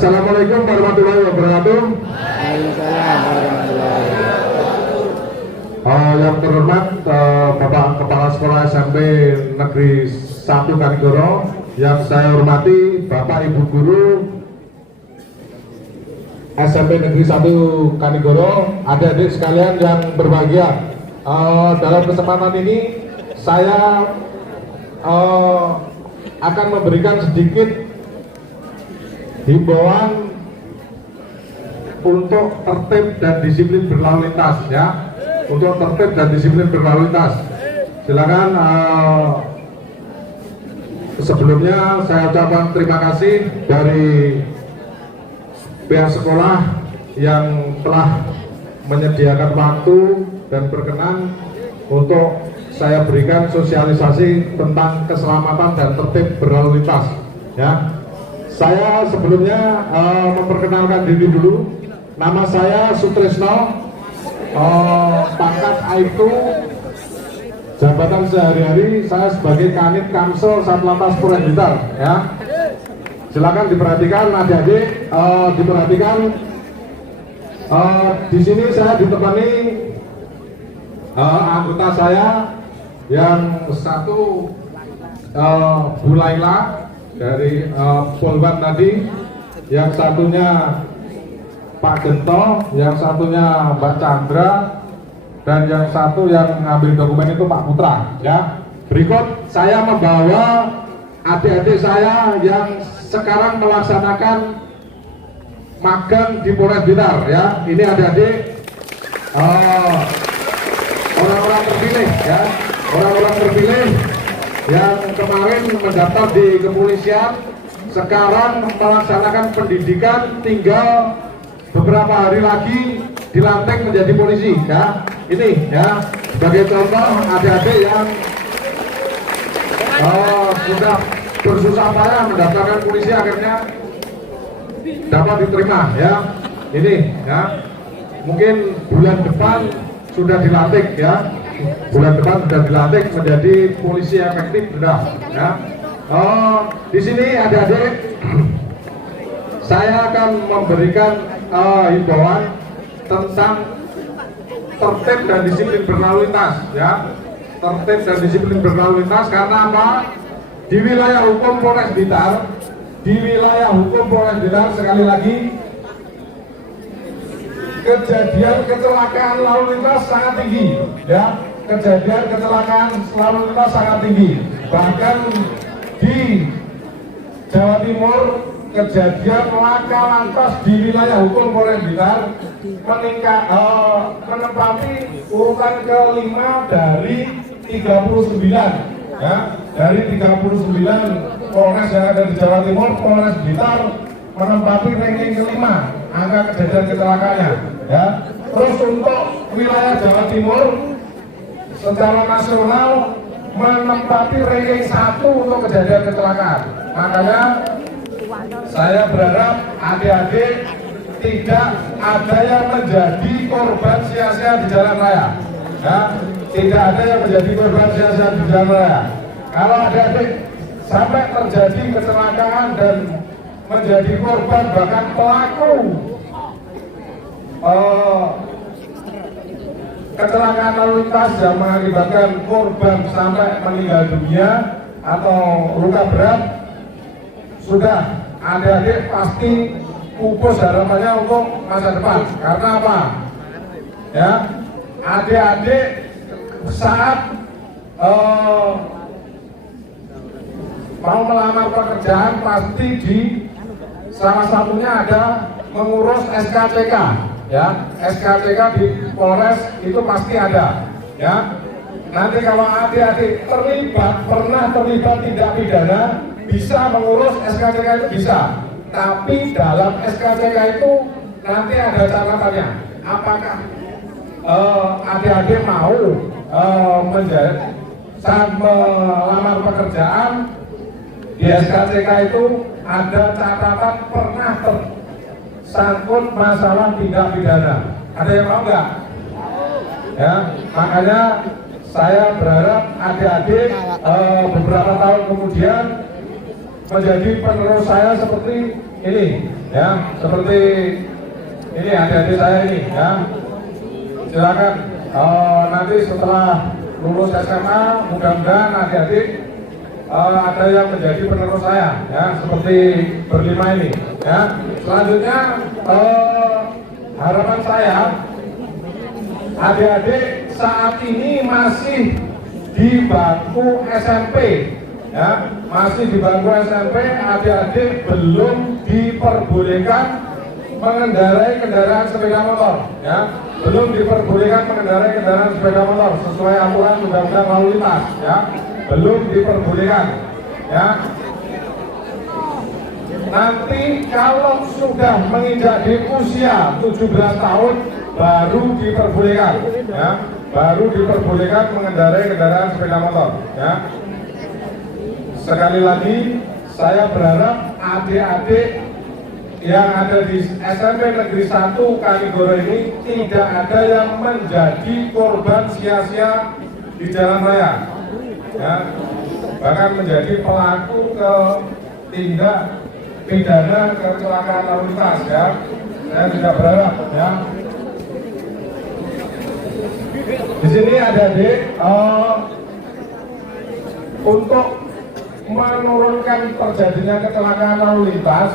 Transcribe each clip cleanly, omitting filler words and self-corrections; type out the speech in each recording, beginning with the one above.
Assalamualaikum warahmatullahi wabarakatuh. Waalaikumsalam warahmatullahi wabarakatuh. Yang terhormat Bapak Kepala Sekolah SMP Negeri 1 Kanigoro, yang saya hormati Bapak Ibu Guru SMP Negeri 1 Kanigoro, adik-adik sekalian yang berbahagia. Dalam kesempatan ini saya akan memberikan sedikit himbauan untuk tertib dan disiplin berlalu lintas, ya. Untuk tertib dan disiplin berlalu lintas. Silakan. Sebelumnya saya ucapkan terima kasih dari pihak sekolah yang telah menyediakan waktu dan berkenan untuk saya berikan sosialisasi tentang keselamatan dan tertib berlalu lintas, ya. Saya sebelumnya memperkenalkan diri dulu. Nama saya Sutrisno, pangkat Aibtu, jabatan sehari-hari saya sebagai Kanit Kamsel Satlantas Polres Blitar, ya. Silakan diperhatikan adik-adik, diperhatikan. Di sini saya ditemani anggota saya yang satu, Bu Laila dari Polwan tadi, yang satunya Pak Gento, yang satunya Mbak Chandra, dan yang satu yang ngambil dokumen itu Pak Putra, ya. Berikut saya membawa adik-adik saya yang sekarang melaksanakan magang di Polres Blitar, ya. Ini adik-adik orang-orang terpilih, ya, orang-orang terpilih yang kemarin mendaftar di kepolisian, sekarang melaksanakan pendidikan, tinggal beberapa hari lagi dilantik menjadi polisi, ya. Ini, ya, sebagai contoh adik-adik yang sudah bersusah payah mendaftarkan polisi, akhirnya dapat diterima, ya. Ini, ya, mungkin bulan depan sudah dilantik, ya. Bulan depan sudah dilantik menjadi polisi efektif, sudah, ya. Di sini adik-adik saya akan memberikan himbauan tentang tertib dan disiplin berlalu lintas, ya. Tertib dan disiplin berlalu lintas karena apa? Di wilayah hukum Polres Blitar, di wilayah hukum Polres Blitar, sekali lagi, kejadian kecelakaan lalu lintas sangat tinggi, ya. Kejadian kecelakaan lalu lintas sangat tinggi. Bahkan di Jawa Timur, kejadian laka lantas di wilayah hukum Polres Blitar menempati urutan ke-5 dari 39, ya. Dari 39 Polres yang ada di Jawa Timur, Polres Blitar menempati ranking ke-5 angka kejadian kecelakaannya, ya. Terus untuk wilayah Jawa Timur secara nasional menempati ranking 1 untuk kejadian kecelakaan. Makanya saya berharap adik-adik tidak ada yang menjadi korban sia-sia di jalan raya, ya. Tidak ada yang menjadi korban sia-sia di jalan raya. Kalau adik-adik sampai terjadi kecelakaan dan menjadi korban, bahkan pelaku kecelakaan lalu lintas yang mengakibatkan korban sampai meninggal dunia atau luka berat, sudah adik-adik pasti pupus harapannya untuk masa depan. Karena apa? Ya, adik-adik saat mau melamar pekerjaan pasti di salah satunya ada mengurus SKCK, ya. SKCK di Polres itu pasti ada, ya. Nanti kalau adik-adik pernah terlibat tindak pidana, bisa mengurus SKCK itu bisa. Tapi dalam SKCK itu nanti ada catatannya. Apakah adik-adik mau saat melamar pekerjaan, di SKCK itu ada catatan pernah tersangkut masalah tindak pidana. Ada yang mau nggak? Ya, makanya saya berharap adik-adik beberapa tahun kemudian menjadi penerus saya seperti ini, ya, seperti ini adik-adik saya ini, ya. Silakan nanti setelah lulus SMA, mudah-mudahan adik-adik ada yang menjadi penerus saya, ya, seperti berlima ini, ya. Selanjutnya harapan saya adik-adik saat ini masih di bangku SMP, ya, masih di bangku SMP, adik-adik belum diperbolehkan mengendarai kendaraan sepeda motor, ya, belum diperbolehkan mengendarai kendaraan sepeda motor sesuai aturan undang-undang lalu lintas, ya, belum diperbolehkan, ya. Nanti kalau sudah menginjak di usia 17 tahun baru diperbolehkan, ya, baru diperbolehkan mengendarai kendaraan sepeda motor, ya. Sekali lagi saya berharap adik-adik yang ada di SMP Negeri 1 Kanigoro ini tidak ada yang menjadi korban sia-sia di jalan raya, ya, bahkan menjadi pelaku tindak pidana kecelakaan lalu lintas, ya. Saya tidak berharap, ya. Di sini adik-adik untuk menurunkan terjadinya kecelakaan lalu lintas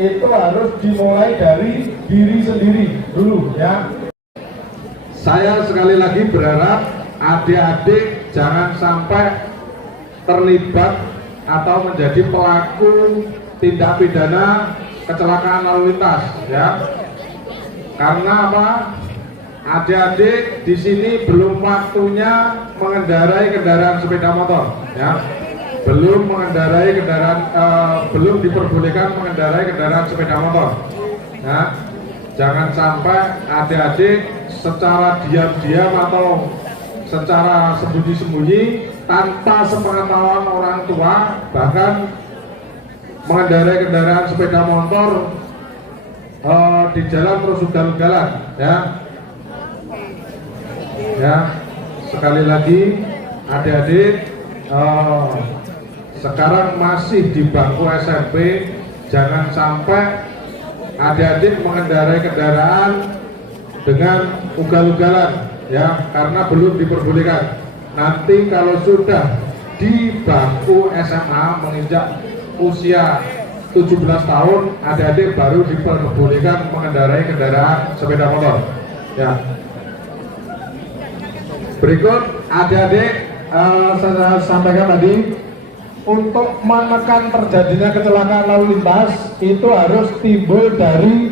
itu harus dimulai dari diri sendiri dulu, ya. Saya sekali lagi berharap adik-adik jangan sampai terlibat atau menjadi pelaku tindak pidana kecelakaan lalu lintas, ya. Karena apa? Adik-adik di sini belum waktunya mengendarai kendaraan sepeda motor, ya. Belum mengendarai kendaraan, belum diperbolehkan mengendarai kendaraan sepeda motor. Nah, jangan sampai adik-adik secara diam-diam atau secara sembunyi-sembunyi tanpa sepengetahuan orang tua, bahkan mengendarai kendaraan sepeda motor di jalan terus ugal-ugalan, ya. Ya, sekali lagi adik-adik sekarang masih di bangku SMP, jangan sampai adik-adik mengendarai kendaraan dengan ugal-ugalan, ya, karena belum diperbolehkan. Nanti kalau sudah di bangku SMA menginjak usia 17 tahun, adik-adik baru diperbolehkan mengendarai kendaraan sepeda motor, ya. Berikut adik-adik saya sampaikan tadi, untuk menekan terjadinya kecelakaan lalu lintas itu harus timbul dari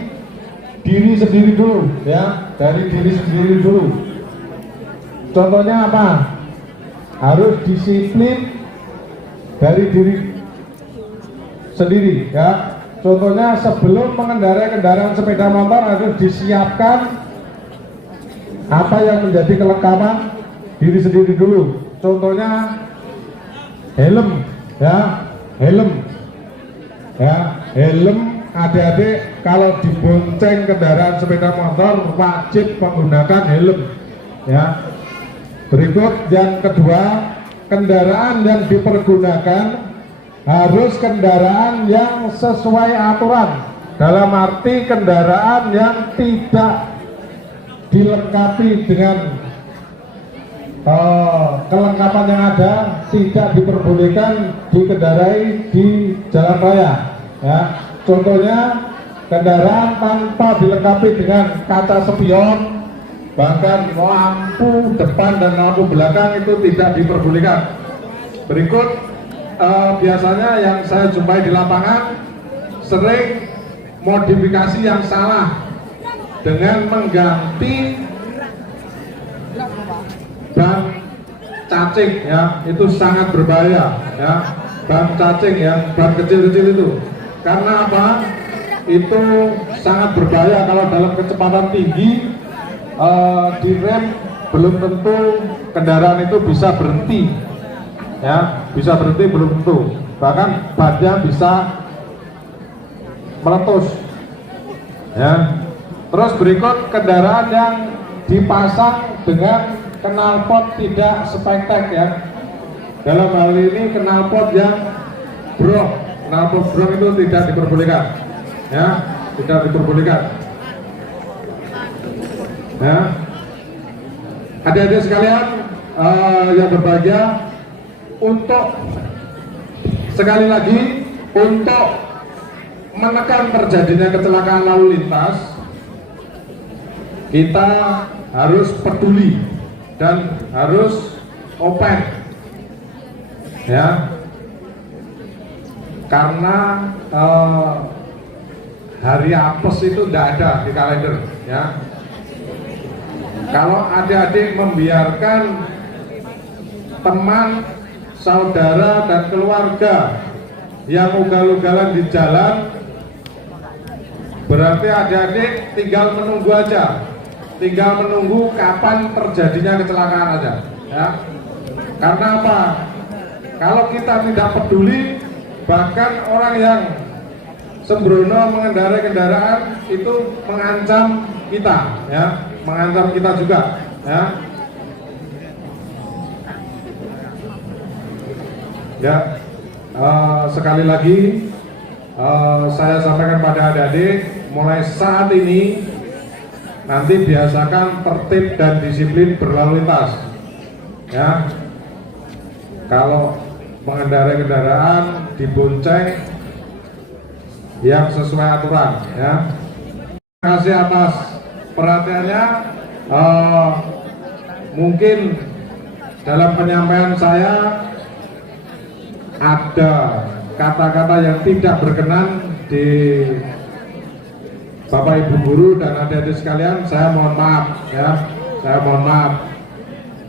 diri sendiri dulu, ya, dari diri sendiri dulu. Contohnya apa? Harus disiplin dari diri sendiri, ya. Contohnya sebelum mengendarai kendaraan sepeda motor harus disiapkan apa yang menjadi kelengkapan diri sendiri dulu. Contohnya helm, ya, helm, ya, helm. Adik-adik kalau dibonceng kendaraan sepeda motor wajib menggunakan helm, ya. Berikut yang kedua, kendaraan yang dipergunakan harus kendaraan yang sesuai aturan, dalam arti kendaraan yang tidak dilengkapi dengan kelengkapan yang ada, tidak diperbolehkan dikendarai di jalan raya, ya. Contohnya kendaraan tanpa dilengkapi dengan kaca spion, bahkan lampu depan dan lampu belakang itu tidak diperbolehkan. Berikut biasanya yang saya jumpai di lapangan sering modifikasi yang salah dengan mengganti ban cacing, ya, itu sangat berbahaya, ya, ban cacing, ya, ban kecil-kecil itu. Karena apa? Itu sangat berbahaya kalau dalam kecepatan tinggi direm, belum tentu kendaraan itu bisa berhenti, ya, bisa berhenti belum tentu, bahkan bannya bisa meletus, ya. Terus berikut kendaraan yang dipasang dengan knalpot tidak spektek, ya. Dalam hal ini knalpot yang brok, knalpot brok itu tidak diperbolehkan, ya. tidak diperbolehkan. Ya. Adik-adik sekalian yang berbahagia, untuk sekali lagi untuk menekan terjadinya kecelakaan lalu lintas, kita harus peduli dan harus open, ya, karena hari apes itu tidak ada di kalender, ya. Kalau adik-adik membiarkan teman, saudara dan keluarga yang ugal-ugalan di jalan, berarti adik-adik tinggal menunggu aja, tinggal menunggu kapan terjadinya kecelakaan aja, ya. Karena apa? Kalau kita tidak peduli, bahkan orang yang sembrono mengendarai kendaraan itu mengancam kita, ya, mengancam kita juga, ya. Ya, sekali lagi saya sampaikan pada adik-adik, mulai saat ini nanti biasakan tertib dan disiplin berlalu lintas, ya. Kalau mengendarai kendaraan dibonceng yang sesuai aturan, ya. Terima kasih atas perhatiannya. Mungkin dalam penyampaian saya ada kata-kata yang tidak berkenan di Bapak Ibu guru dan adik-adik sekalian, saya mohon maaf, ya, saya mohon maaf.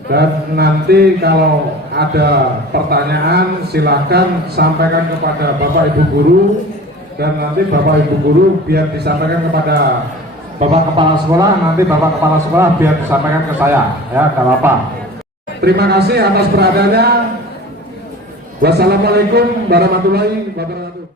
Dan nanti kalau ada pertanyaan silahkan sampaikan kepada Bapak Ibu guru, dan nanti Bapak Ibu guru biar disampaikan kepada Bapak Kepala Sekolah, nanti Bapak Kepala Sekolah biar disampaikan ke saya, ya, gak apa-apa. Terima kasih atas perhatiannya. Wassalamualaikum warahmatullahi wabarakatuh.